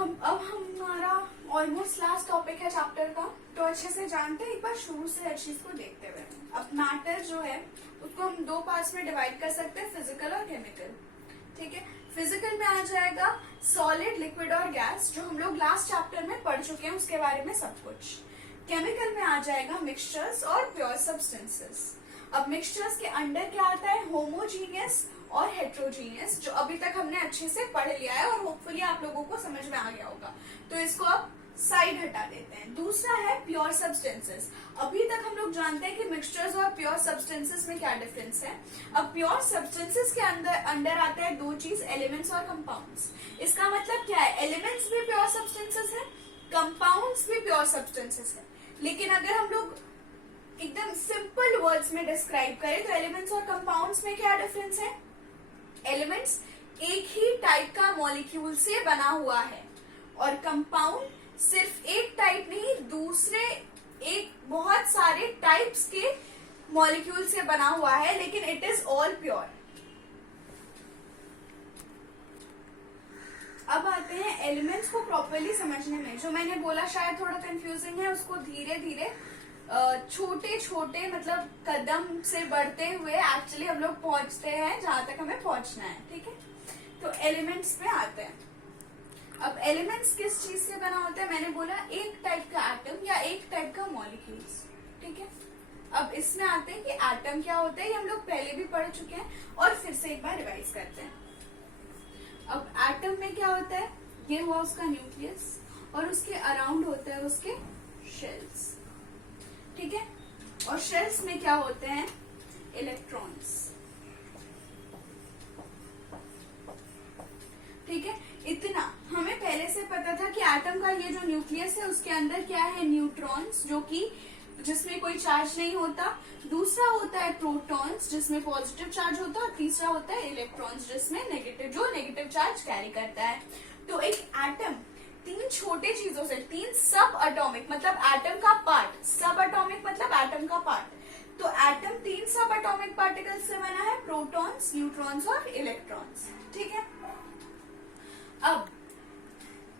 अब हमारा almost last topic है चैप्टर का, तो अच्छे से जानते हैं, एक बार शुरू से हर चीज को देखते हुए। अब मैटर जो है उसको हम दो पार्ट्स में डिवाइड कर सकते हैं, फिजिकल और केमिकल। ठीक है, फिजिकल में आ जाएगा सॉलिड, लिक्विड और गैस, जो हम लोग लास्ट चैप्टर में पढ़ चुके हैं, उसके बारे में सब कुछ। केमिकल में आ जाएगा मिक्सचर्स और प्योर सब्सटेंसेस। अब मिक्सचर्स के अंडर क्या आता है, होमोजीनियस और हेट्रोजीनियस, जो अभी तक हमने अच्छे से पढ़ लिया है और होपफुली आप लोगों को समझ में आ गया होगा, तो इसको अब साइड हटा देते हैं। दूसरा है प्योर सब्सटेंसेस। अभी तक हम लोग जानते हैं कि मिक्सचर्स और प्योर सब्सटेंसेस में क्या डिफरेंस है। अब प्योर सब्सटेंसेस के अंदर आता है दो चीज, एलिमेंट्स और कंपाउंड्स। इसका मतलब क्या है, एलिमेंट्स भी प्योर सब्सटेंसेस है, कंपाउंड्स भी प्योर सब्सटेंसेस है। लेकिन अगर हम लोग एकदम सिंपल वर्ड्स में डिस्क्राइब करें तो एलिमेंट्स और कंपाउंड्स में क्या डिफरेंस है। एलिमेंट्स एक ही टाइप का मॉलिक्यूल से बना हुआ है और कंपाउंड सिर्फ एक टाइप नहीं, दूसरे एक बहुत सारे टाइप्स के मॉलिक्यूल से बना हुआ है, लेकिन इट इज ऑल प्योर। अब आते हैं एलिमेंट्स को प्रॉपरली समझने में। जो मैंने बोला शायद थोड़ा कंफ्यूजिंग है, उसको धीरे धीरे छोटे छोटे मतलब कदम से बढ़ते हुए एक्चुअली हम लोग पहुंचते हैं जहां तक हमें पहुंचना है। ठीक है, तो एलिमेंट्स पे आते हैं। अब एलिमेंट्स किस चीज से बना होता है, मैंने बोला एक टाइप का एटम या एक टाइप का मॉलिक्यूल्स। ठीक है, अब इसमें आते हैं कि एटम क्या होता है, ये हम लोग पहले भी पढ़ चुके हैं और फिर से एक बार रिवाइज करते हैं। अब एटम में क्या होता है, ये हुआ उसका न्यूक्लियस और उसके अराउंड होता है उसके शेल्स। ठीक है, और शेल्स में क्या होते हैं, इलेक्ट्रॉन्स। ठीक है, इतना हमें पहले से पता था कि एटम का ये जो न्यूक्लियस है उसके अंदर क्या है, न्यूट्रॉन्स, जो कि जिसमें कोई चार्ज नहीं होता। दूसरा होता है प्रोटॉन्स, जिसमें पॉजिटिव चार्ज होता है, और तीसरा होता है इलेक्ट्रॉन्स, जिसमें नेगेटिव, जो नेगेटिव चार्ज कैरी करता है। तो एक एटम तीन छोटे चीजों से, तीन सब एटॉमिक मतलब एटम का पार्ट, सब एटॉमिक मतलब एटम का पार्ट, तो एटम तीन सब एटॉमिक पार्टिकल्स से बना है, प्रोटॉन्स, न्यूट्रॉन्स और इलेक्ट्रॉन्स। ठीक है, अब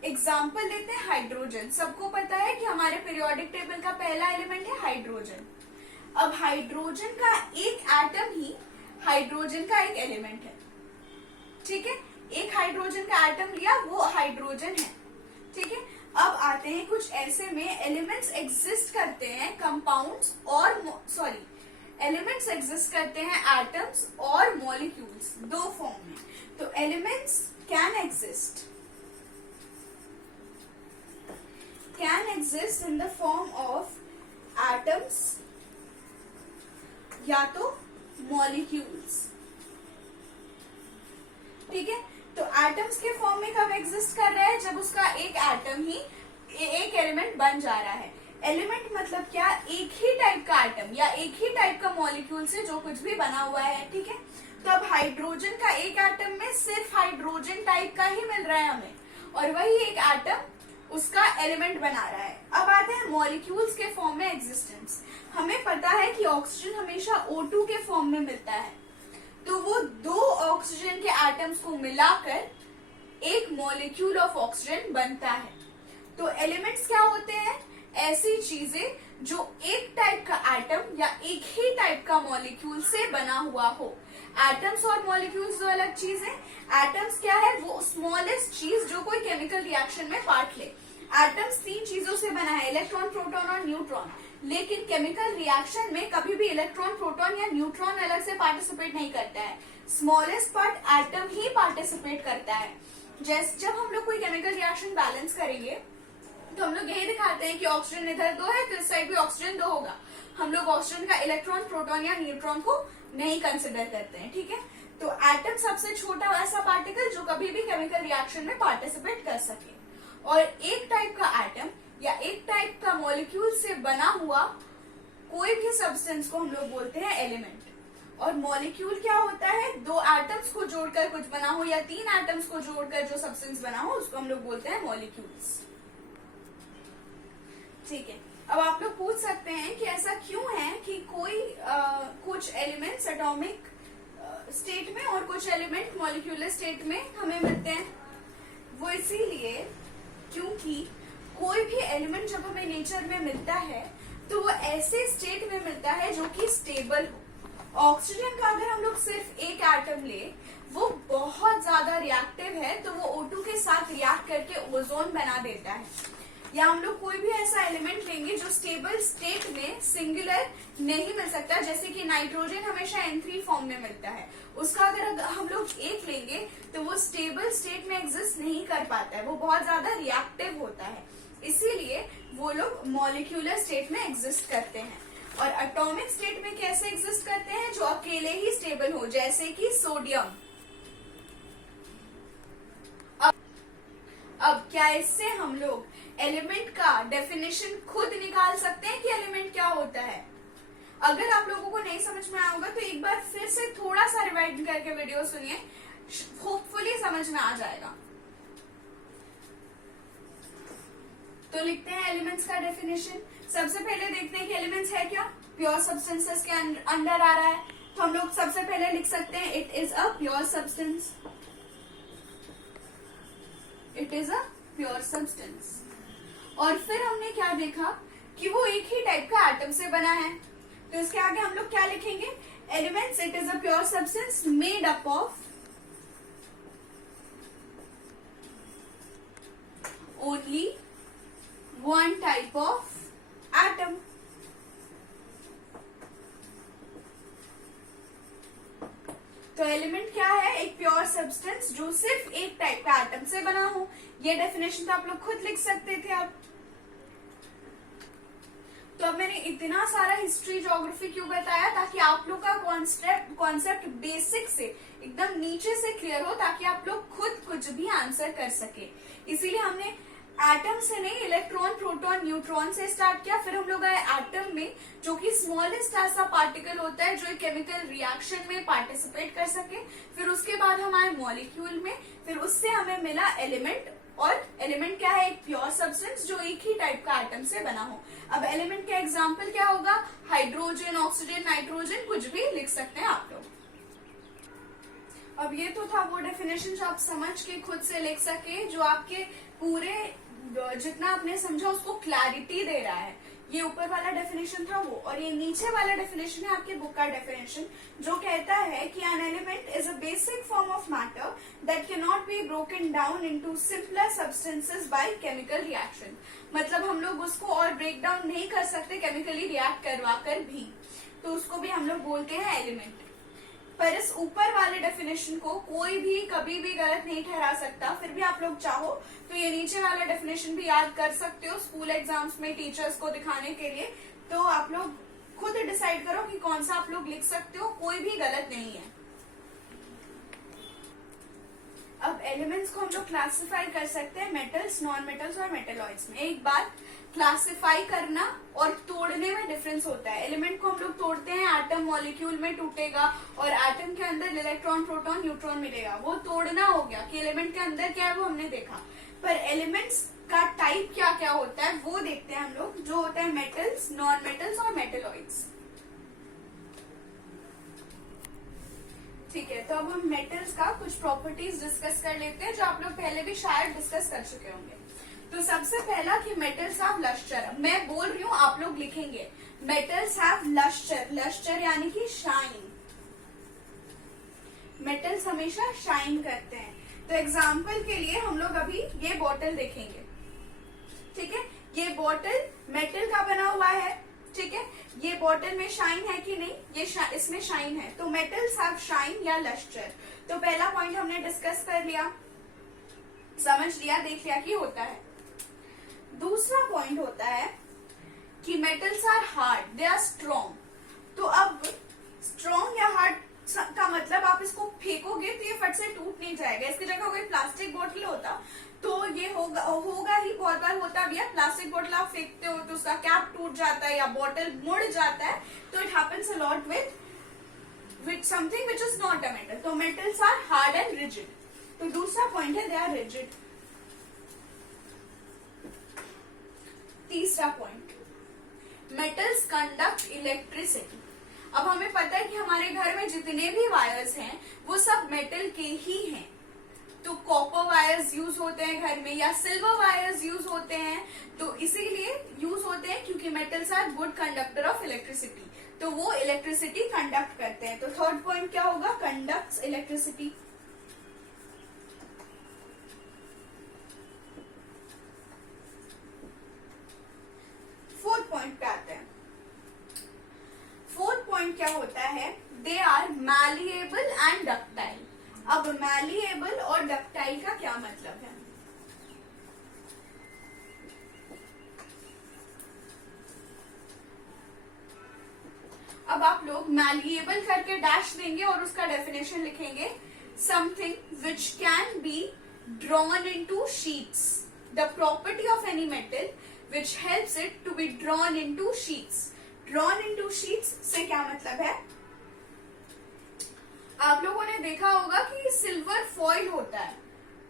एग्जाम्पल लेते हैं हाइड्रोजन। सबको पता है कि हमारे पीरियोडिक टेबल का पहला एलिमेंट है हाइड्रोजन। अब हाइड्रोजन का एक एटम ही हाइड्रोजन का एक एलिमेंट है। ठीक है, एक हाइड्रोजन का एटम लिया, वो हाइड्रोजन है। ठीक है, अब आते हैं कुछ ऐसे में एलिमेंट्स एग्जिस्ट करते हैं कंपाउंड्स और एलिमेंट्स एग्जिस्ट करते हैं एटम्स और मॉलिक्यूल्स, दो फॉर्म में। तो elements can exist in the form of atoms या तो molecules। ठीक है, तो एटम्स के फॉर्म में कब एग्जिस्ट कर रहा है, जब उसका एक एटम ही एक एलिमेंट बन जा रहा है। एलिमेंट मतलब क्या, एक ही टाइप का एटम या एक ही टाइप का मॉलिक्यूल से जो कुछ भी बना हुआ है। ठीक है, तो अब हाइड्रोजन का एक एटम में सिर्फ हाइड्रोजन टाइप का ही मिल रहा है हमें, और वही एक एटम उसका एलिमेंट बना रहा है। अब आते हैं मॉलिक्यूल्स के फॉर्म में एग्जिस्टेंस। हमें पता है कि ऑक्सीजन हमेशा O2 के फॉर्म में मिलता है, तो वो दो ऑक्सीजन के एटम्स को मिलाकर एक मॉलिक्यूल ऑफ ऑक्सीजन बनता है। तो एलिमेंट्स क्या होते हैं, ऐसी चीजें जो एक टाइप का एटम या एक ही टाइप का मॉलिक्यूल से बना हुआ हो। एटम्स और मॉलिक्यूल्स दो अलग चीज है। एटम्स क्या है, वो स्मॉलेस्ट चीज जो कोई केमिकल रिएक्शन में पार्ट ले। एटम्स तीन चीजों से बना है, इलेक्ट्रॉन, प्रोटॉन और न्यूट्रॉन। लेकिन केमिकल रिएक्शन में कभी भी इलेक्ट्रॉन, प्रोटॉन या न्यूट्रॉन अलग से पार्टिसिपेट नहीं करता है, स्मॉलेस्ट पार्ट एटम ही पार्टिसिपेट करता है। जैसे जब हम लोग कोई केमिकल रिएक्शन बैलेंस करेंगे तो हम लोग यही दिखाते हैं कि ऑक्सीजन इधर दो है तो इस साइड भी ऑक्सीजन दो होगा। हम लोग ऑक्सीजन का इलेक्ट्रॉन, प्रोटॉन या न्यूट्रॉन को नहीं कंसिडर करते हैं। ठीक है, तो एटम सबसे छोटा ऐसा पार्टिकल जो कभी भी केमिकल रिएक्शन में पार्टिसिपेट कर सके, और एक टाइप का एटम या एक टाइप का मॉलिक्यूल से बना हुआ कोई भी सब्सटेंस को हम लोग बोलते हैं एलिमेंट। और मॉलिक्यूल क्या होता है, दो एटम्स को जोड़कर कुछ बना हो या तीन एटम्स को जोड़कर जो सब्सटेंस बना हो उसको हम लोग बोलते हैं मॉलिक्यूल्स। ठीक है, अब आप लोग पूछ सकते हैं कि ऐसा क्यों है कि कोई कुछ एलिमेंट्स एटॉमिक स्टेट में और कुछ एलिमेंट मॉलिक्यूलर स्टेट में हमें मिलते हैं। वो इसीलिए क्योंकि कोई भी एलिमेंट जब हमें नेचर में मिलता है तो वो ऐसे स्टेट में मिलता है जो कि स्टेबल हो। ऑक्सीजन का अगर हम लोग सिर्फ एक एटम ले, वो बहुत ज्यादा रिएक्टिव है, तो वो O2 के साथ रिएक्ट करके ओजोन बना देता है। या हम लोग कोई भी ऐसा एलिमेंट लेंगे जो स्टेबल स्टेट में सिंगुलर नहीं मिल सकता, जैसे कि नाइट्रोजन हमेशा N3 फॉर्म में मिलता है, उसका अगर हम लोग एक लेंगे तो वो स्टेबल स्टेट में एग्जिस्ट नहीं कर पाता है, वो बहुत ज्यादा रिएक्टिव होता है, इसीलिए वो लोग मॉलिक्यूलर स्टेट में एग्जिस्ट करते हैं। और एटॉमिक स्टेट में कैसे एग्जिस्ट करते हैं, जो अकेले ही स्टेबल हो, जैसे कि सोडियम। अब क्या इससे हम लोग एलिमेंट का डेफिनेशन खुद निकाल सकते हैं कि एलिमेंट क्या होता है? अगर आप लोगों को नहीं समझ में आया होगा तो एक बार फिर से थोड़ा सा रिवाइंड करके वीडियो सुनिए, होपफुली समझ में आ जाएगा। तो लिखते हैं एलिमेंट्स का डेफिनेशन। सबसे पहले देखते हैं कि एलिमेंट्स है क्या, प्योर सब्सटेंसेस के अंडर आ रहा है, तो हम लोग सबसे पहले लिख सकते हैं it is a pure substance. It is a pure substance. और फिर हमने क्या देखा कि वो एक ही टाइप का एटम से बना है, तो इसके आगे हम लोग क्या लिखेंगे, elements it is a pure substance made up of only one type of atom. तो एलिमेंट क्या है, एक प्योर सब्सटेंस जो सिर्फ एक टाइप का एटम से बना हो। ये डेफिनेशन तो आप लोग खुद लिख सकते थे अब। तो अब मैंने इतना सारा हिस्ट्री ज्योग्राफी क्यों बताया, ताकि आप लोग का कॉन्सेप्ट बेसिक से एकदम नीचे से क्लियर हो, ताकि आप लोग खुद कुछ भी आंसर कर सके। इसीलिए हमने एटम से नहीं, इलेक्ट्रॉन, प्रोटॉन, न्यूट्रॉन से स्टार्ट किया, फिर हम लोग आए एटम में, जो कि स्मॉलेस्ट ऐसा पार्टिकल होता है जो एक केमिकल रिएक्शन में पार्टिसिपेट कर सके। फिर उसके बाद हम आए मॉलिक्यूल में, फिर उससे हमें मिला एलिमेंट। और एलिमेंट क्या है, एक प्योर सब्सटेंस जो एक ही टाइप का एटम से बना हो। अब एलिमेंट का एग्जाम्पल क्या होगा, हाइड्रोजन, ऑक्सीजन, नाइट्रोजन, कुछ भी लिख सकते हैं आप लोग। अब ये तो था वो डेफिनेशन जो आप समझ के खुद से लिख सके, जो आपके पूरे जितना आपने समझा उसको क्लैरिटी दे रहा है। ये ऊपर वाला डेफिनेशन था वो, और ये नीचे वाला डेफिनेशन है आपके बुक का डेफिनेशन, जो कहता है कि an element is a basic form of matter that can not be broken down into simpler substances by chemical reaction. मतलब हम लोग उसको और ब्रेक डाउन नहीं कर सकते केमिकली रिएक्ट करवा कर भी, तो उसको भी हम लोग बोलते हैं एलिमेंट। पर इस ऊपर वाले डेफिनेशन को कोई भी कभी भी गलत नहीं ठहरा सकता। फिर भी आप लोग चाहो तो ये नीचे वाला डेफिनेशन भी याद कर सकते हो स्कूल एग्जाम्स में टीचर्स को दिखाने के लिए। तो आप लोग खुद डिसाइड करो कि कौन सा आप लोग लिख सकते हो, कोई भी गलत नहीं है। अब एलिमेंट्स को हम लोग क्लासिफाई कर सकते हैं मेटल्स, नॉन मेटल्स और मेटेलॉइड्स में। एक बात, क्लासिफाई करना और तोड़ने में डिफरेंस होता है। एलिमेंट को हम लोग तोड़ते हैं, एटम मॉलिक्यूल में टूटेगा और एटम के अंदर इलेक्ट्रॉन, प्रोटॉन, न्यूट्रॉन मिलेगा, वो तोड़ना हो गया कि एलिमेंट के अंदर क्या है वो हमने देखा। पर एलिमेंट्स का टाइप क्या क्या होता है वो देखते हैं हम लोग, जो होता है मेटल्स, नॉन मेटल्स और मेटेलॉइड्स। ठीक है, तो अब हम मेटल्स का कुछ प्रॉपर्टीज डिस्कस कर लेते हैं, जो आप लोग पहले भी शायद डिस्कस कर चुके होंगे। तो सबसे पहला कि मेटल्स हैव लस्टर। मैं बोल रही हूँ, आप लोग लिखेंगे मेटल्स हैव लस्टर। लस्टर यानी कि शाइन। मेटल्स हमेशा शाइन करते हैं। तो एग्जाम्पल के लिए हम लोग अभी ये बॉटल देखेंगे। ठीक है, ये बॉटल मेटल का बना हुआ है। ठीक है, ये बॉटल में शाइन है कि नहीं, ये इसमें शाइन है, तो मेटल्स हैव शाइन या लस्टर। तो पहला पॉइंट हमने डिस्कस कर लिया, समझ लिया, देख लिया कि होता है। दूसरा पॉइंट होता है कि metals are hard, they are strong. तो अब स्ट्रॉन्ग या हार्ड का मतलब आप इसको फेंकोगे तो ये फट से टूट नहीं जाएगा। इसकी जगह कोई प्लास्टिक बोतल होता तो ये होगा ही, बहुत बार होता भी है। प्लास्टिक बोतल आप फेंकते हो तो उसका कैप टूट जाता है या बोतल मुड़ जाता है, तो it happens a lot with something which is not a metal. तो metals are hard and rigid. तो दूसरा पॉइंट है दे आर रिजिड। तीसरा पॉइंट, मेटल्स कंडक्ट इलेक्ट्रिसिटी। अब हमें पता है कि हमारे घर में जितने भी वायर्स हैं वो सब मेटल के ही हैं। तो कॉपर वायर वायर्स यूज होते हैं घर में या सिल्वर वायर्स यूज होते हैं, तो इसीलिए यूज होते हैं क्योंकि metals are good conductor of electricity, तो वो इलेक्ट्रिसिटी कंडक्ट करते हैं। तो थर्ड पॉइंट क्या होगा, कंडक्ट्स इलेक्ट्रिसिटी। फोर्थ पॉइंट पे आते हैं। फोर्थ पॉइंट क्या होता है, they are malleable and ductile. अब मैलिएबल और डक्टाइल का क्या मतलब है, अब आप लोग मैलिएबल करके डैश देंगे और उसका डेफिनेशन लिखेंगे, something which can be drawn into sheets, the property of any metal which helps it to be drawn into sheets. Drawn into sheets से क्या मतलब है, आप लोगों ने देखा होगा कि सिल्वर फॉइल होता है,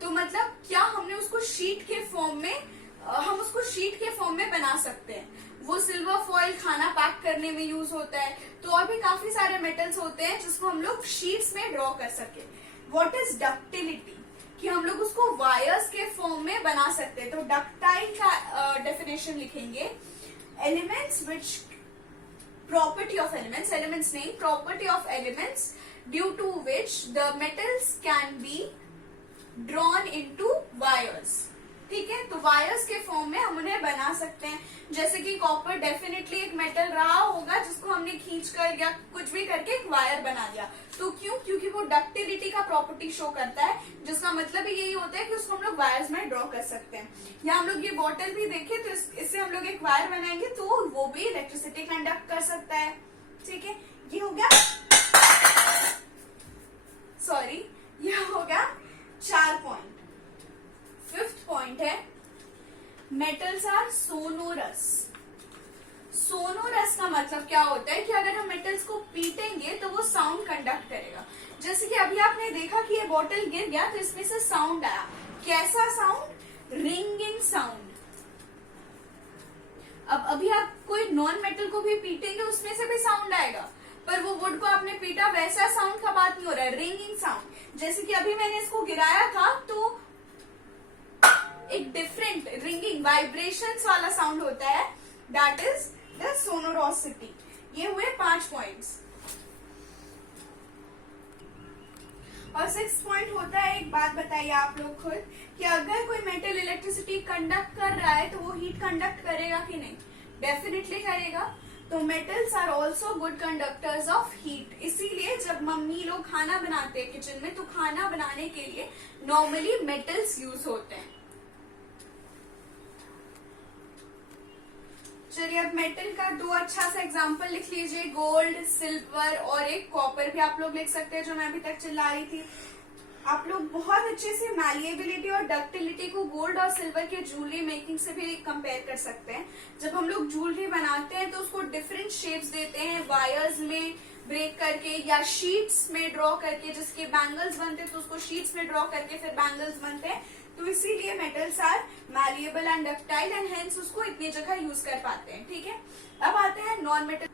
तो मतलब क्या हमने उसको शीट के फॉर्म में, हम उसको शीट के फॉर्म में बना सकते हैं। वो सिल्वर फॉइल खाना पैक करने में यूज होता है, तो और भी काफी सारे मेटल्स होते हैं जिसको हम लोग शीट्स में ड्रॉ कर सके। व्हाट इज डक्टिलिटी, कि हम लोग उसको वायर्स के फॉर्म में बना सकते हैं। तो डक्टाइल का डेफिनेशन लिखेंगे, elements which, property of elements, elements नहीं, property of elements due to which the metals can be drawn into wires. ठीक है, तो वायर्स के फॉर्म में हम उन्हें बना सकते हैं। जैसे कि कॉपर डेफिनेटली एक मेटल रहा होगा जिसको हमने खींचकर या कुछ भी करके एक वायर बना दिया, तो क्यों, क्योंकि वो डक्टिलिटी का प्रॉपर्टी शो करता है, जिसका मतलब ही यही होता है कि उसको हम लोग वायर्स में ड्रॉ कर सकते हैं। या हम लोग ये बॉटल भी देखें तो इससे हम लोग एक वायर बनाएंगे तो वो भी इलेक्ट्रिसिटी कंडक्ट कर सकता है। ठीक है, ये हो गया, सॉरी, ये हो गया 4 पॉइंट। फिफ्थ पॉइंट है, मेटल्स आर सोनोरस। सोनोरस का मतलब क्या होता है कि अगर हम मेटल्स को पीटेंगे तो वो साउंड कंडक्ट करेगा। जैसे कि अभी आपने देखा कि ये बॉटल गिर गया तो इसमें से साउंड आया, कैसा साउंड, रिंगिंग साउंड। अब अभी आप कोई नॉन मेटल को भी पीटेंगे उसमें से भी साउंड आएगा, पर वो वुड को आपने पीटा वैसा साउंड का बात नहीं हो रहा है, रिंगिंग साउंड। जैसे कि अभी मैंने इसको गिराया था तो एक डिफरेंट रिंगिंग वाइब्रेशंस वाला साउंड होता है, दैट इज द सोनोरोसिटी। ये हुए 5 पॉइंट्स। और 6 पॉइंट होता है, एक बात बताइए आप लोग खुद, कि अगर कोई मेटल इलेक्ट्रिसिटी कंडक्ट कर रहा है तो वो हीट कंडक्ट करेगा कि नहीं, डेफिनेटली करेगा। तो metals are also good conductors of heat, इसीलिए जब मम्मी लोग खाना बनाते हैं किचन में तो खाना बनाने के लिए नॉर्मली मेटल्स यूज होते हैं। चलिए अब मेटल का 2 अच्छा सा एग्जांपल लिख लीजिए, गोल्ड, सिल्वर और एक कॉपर भी आप लोग लिख सकते हैं, जो मैं अभी तक चिल्ला रही थी। आप लोग बहुत अच्छे से मैलिएबिलिटी और डक्टिलिटी को गोल्ड और सिल्वर के ज्वेलरी मेकिंग से भी कंपेयर कर सकते हैं। जब हम लोग ज्वेलरी बनाते हैं तो उसको डिफरेंट शेप्स देते हैं, वायर्स में ब्रेक करके या शीट्स में ड्रॉ करके, जिसके बैंगल्स बनते हैं तो उसको शीट्स में ड्रॉ करके फिर बैंगल्स बनते हैं। तो इसीलिए metals are malleable and ductile and hence उसको इतनी जगह यूज कर पाते हैं। ठीक है, अब आते हैं नॉन मेटल।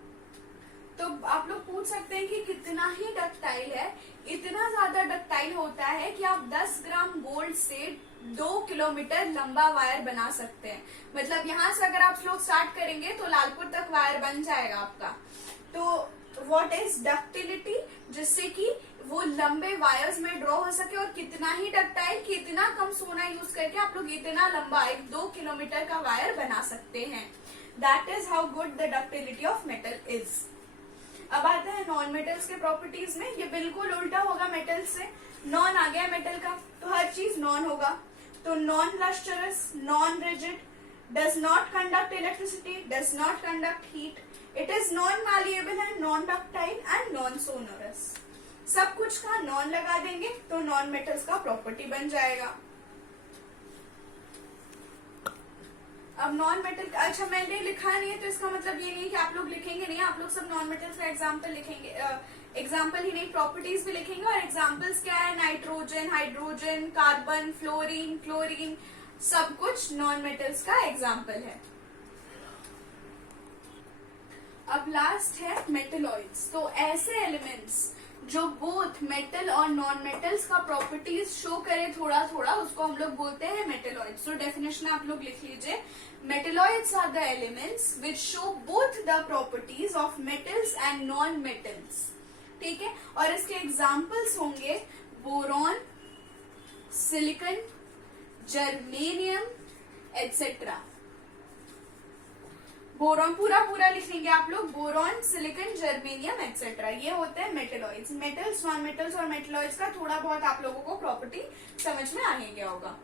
तो आप लोग पूछ सकते हैं कि कितना ही डक्टाइल है। इतना ज्यादा डक्टाइल होता है कि आप 10 ग्राम गोल्ड से 2 किलोमीटर लंबा वायर बना सकते हैं। मतलब यहाँ से अगर आप लोग स्टार्ट करेंगे तो लालपुर तक वायर बन जाएगा आपका। तो व्हाट इज डक्टिलिटी, जिससे कि वो लंबे वायर्स में ड्रॉ हो सके, और कितना ही डक्टाइल कि इतना कम सोना यूज करके आप लोग इतना लंबा 2 किलोमीटर का वायर बना सकते हैं। That is how good the ductility of metal is. अब आते हैं नॉन मेटल्स के प्रॉपर्टीज में। ये बिल्कुल उल्टा होगा मेटल से, नॉन आ गया मेटल का तो हर चीज नॉन होगा। तो non lustrous, non rigid, does not conduct electricity, does not conduct heat, it is non malleable and non ductile and non sonorous. सब कुछ का नॉन लगा देंगे तो नॉन मेटल्स का प्रॉपर्टी बन जाएगा। अब नॉन मेटल, अच्छा मैंने लिखा नहीं है तो इसका मतलब ये नहीं कि आप लोग लिखेंगे नहीं, आप लोग सब नॉन मेटल्स का एग्जांपल लिखेंगे, एग्जांपल ही नहीं प्रॉपर्टीज भी लिखेंगे। और एग्जांपल्स क्या है, nitrogen, hydrogen, carbon, fluorine, chlorine, सब कुछ नॉन मेटल्स का एग्जांपल है। अब लास्ट है मेटलॉइड्स। तो ऐसे एलिमेंट्स जो बोथ मेटल और नॉन मेटल्स का प्रॉपर्टीज शो करे थोड़ा थोड़ा, उसको हम लोग बोलते हैं मेटेलॉइड्स। तो डेफिनेशन आप लोग लिख लीजिए, metalloids are the elements which show both the properties of metals and non metals. ठीक है, और इसके एग्जाम्पल्स होंगे boron, silicon, germanium etcetera. Boron पूरा पूरा लिख लेंगे आप लोग, बोरॉन, सिलिकॉन, जर्मेनियम एटसेट्रा, ये होते हैं मेटेलॉइड्स। मेटल्स, नॉन मेटल्स और मेटेलॉइड्स का थोड़ा बहुत आप लोगों को प्रॉपर्टी समझ में आ ही गया होगा।